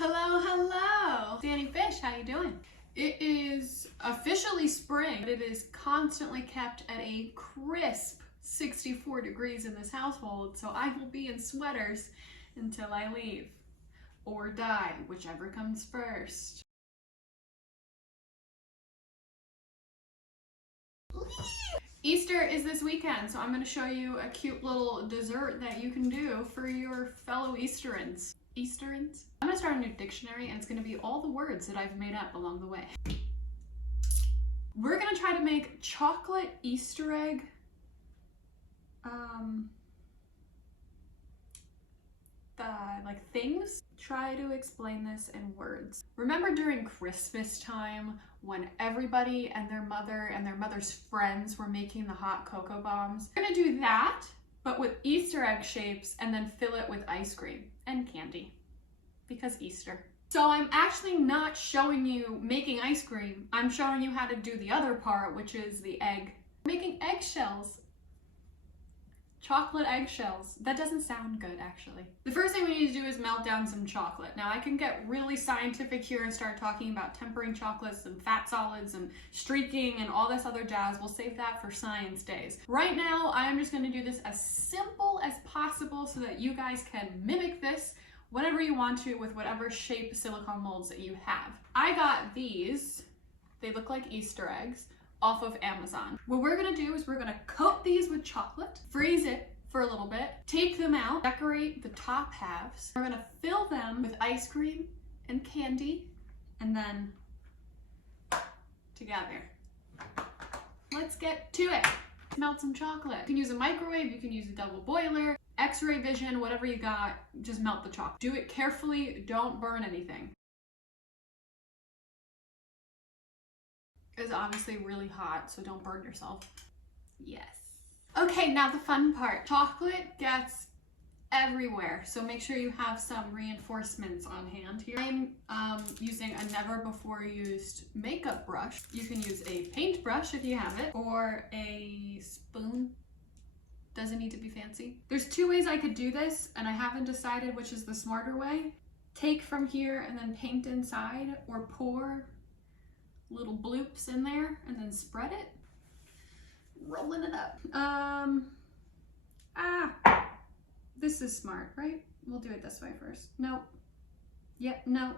Hello, hello! Dani Fish, how you doing? It is officially spring, but it is constantly kept at a crisp 64 degrees in this household, so I will be in sweaters until I leave. Or die, whichever comes first. Easter is this weekend, so I'm going to show you a cute little dessert that you can do for your fellow Easterans. Easterans? I'm going to start a new dictionary, and it's going to be all the words that I've made up along the way. We're going to try to make chocolate Easter egg things. Try to explain this in words. Remember during Christmas time when everybody and their mother's friends were making the hot cocoa bombs? We're gonna do that, but with Easter egg shapes, and then fill it with ice cream and candy, because Easter. So I'm actually not showing you making ice cream. I'm showing you how to do the other part, which is the egg. Making eggshells. Chocolate eggshells. That doesn't sound good, actually. The first thing we need to do is melt down some chocolate. Now, I can get really scientific here and start talking about tempering chocolates and fat solids and streaking and all this other jazz. We'll save that for science days. Right now, I'm just going to do this as simple as possible so that you guys can mimic this whenever you want to with whatever shape silicone molds that you have. I got these. They look like Easter eggs. Off of Amazon. What we're gonna do is we're gonna coat these with chocolate, freeze it for a little bit, take them out, decorate the top halves. We're gonna fill them with ice cream and candy, and then together. Let's get to it. Melt some chocolate. You can use a microwave, you can use a double boiler, X-ray vision, whatever you got, just melt the chocolate. Do it carefully, don't burn anything. Is obviously really hot, so don't burn yourself. Yes. Okay, now the fun part. Chocolate gets everywhere, so make sure you have some reinforcements on hand here. I'm using a never before used makeup brush. You can use a paintbrush if you have it, or a spoon. Doesn't need to be fancy. There's two ways I could do this, and I haven't decided which is the smarter way. Take from here and then paint inside, or pour little bloops in there and then spread it, rolling it up. This is smart, right? We'll do it this way first. Nope. Yep, no.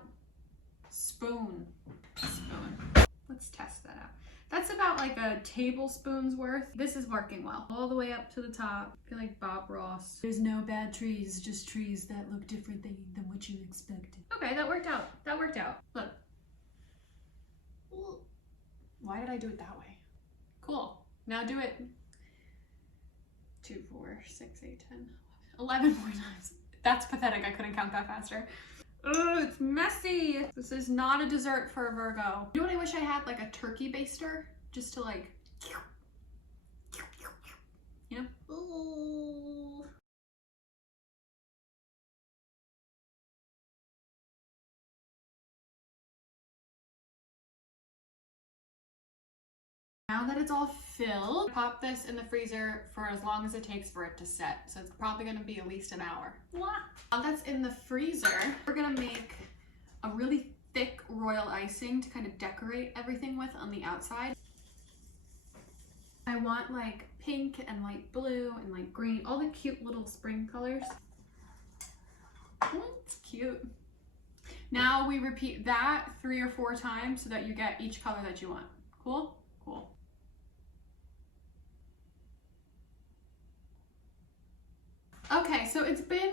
Spoon. Let's test that out. That's about like a tablespoon's worth. This is working well. All the way up to the top. I feel like Bob Ross. There's no bad trees, just trees that look different than what you expected. Okay, that worked out. That worked out. Look. Why did I do it that way? Cool. Now do it 2, 4, 6, 8, 10, 11 more times. That's pathetic. I couldn't count that faster. Oh, it's messy. This is not a dessert for a Virgo. You know what I wish I had? Like a turkey baster? Just to like, you know? Ooh. Now that it's all filled, pop this in the freezer for as long as it takes for it to set. So it's probably gonna be at least an hour. Now that's in the freezer, we're gonna make a really thick royal icing to kind of decorate everything with on the outside. I want like pink and light blue and light green, all the cute little spring colors. It's cute. Now we repeat that 3 or 4 times so that you get each color that you want. Cool? Cool. Okay, so it's been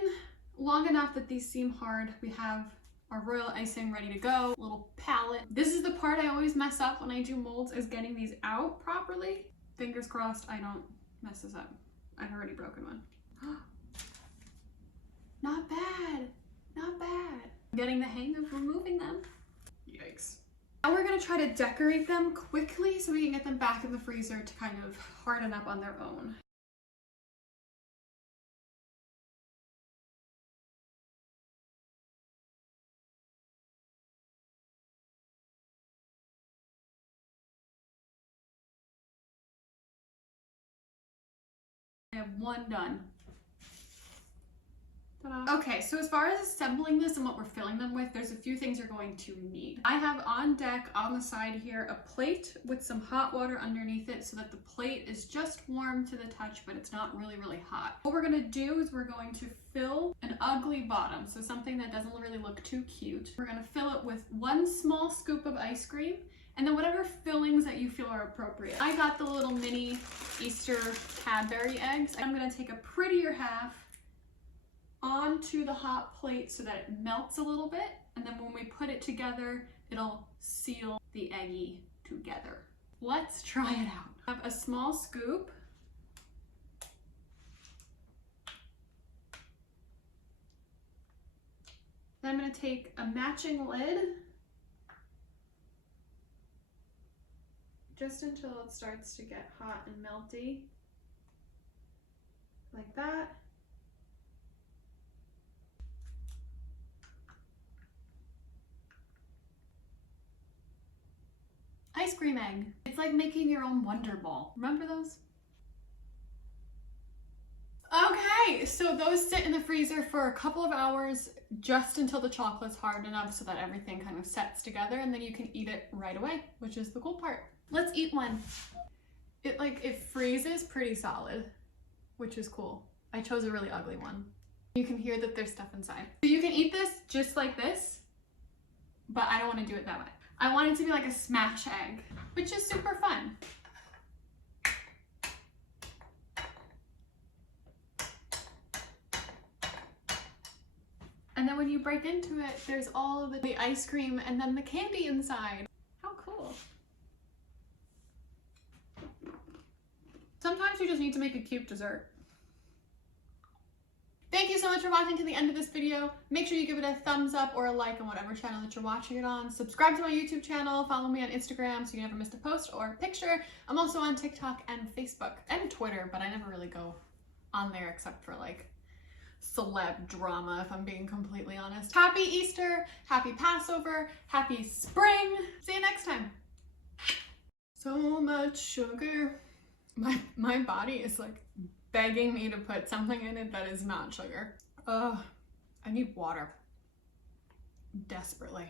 long enough that these seem hard. We have our royal icing ready to go, little palette. This is the part I always mess up when I do molds, is getting these out properly. Fingers crossed I don't mess this up. I've already broken one. Not bad, not bad. I'm getting the hang of removing them. Yikes. Now we're gonna try to decorate them quickly so we can get them back in the freezer to kind of harden up on their own. I have one done. Ta-da. Okay, so as far as assembling this and what we're filling them with, there's a few things you're going to need. I have on deck on the side here a plate with some hot water underneath it so that the plate is just warm to the touch, but it's not really, really hot. What we're gonna do is we're going to fill an ugly bottom, so something that doesn't really look too cute. We're gonna fill it with 1 small scoop of ice cream, and then whatever fillings that you feel are appropriate. I got the little mini Easter Cadbury eggs. I'm gonna take a prettier half onto the hot plate so that it melts a little bit, and then when we put it together, it'll seal the eggy together. Let's try it out. I have a small scoop. Then I'm gonna take a matching lid just until it starts to get hot and melty, like that. Ice cream egg. It's like making your own Wonder Ball. Remember those? Okay, so those sit in the freezer for a couple of hours just until the chocolate's hard enough so that everything kind of sets together, and then you can eat it right away, which is the cool part. Let's eat one. It freezes pretty solid, which is cool. I chose a really ugly one. You can hear that there's stuff inside. So you can eat this just like this, but I don't want to do it that way. I want it to be like a smash egg, which is super fun. And then when you break into it, there's all of the ice cream and then the candy inside. How cool. Sometimes you just need to make a cute dessert. Thank you so much for watching to the end of this video. Make sure you give it a thumbs up or a like on whatever channel that you're watching it on. Subscribe to my YouTube channel. Follow me on Instagram so you never miss a post or a picture. I'm also on TikTok and Facebook and Twitter, but I never really go on there except for like celeb drama, if I'm being completely honest. Happy Easter, happy Passover, happy spring. See you next time. So much sugar. My body is like begging me to put something in it that is not sugar. Ugh, I need water desperately.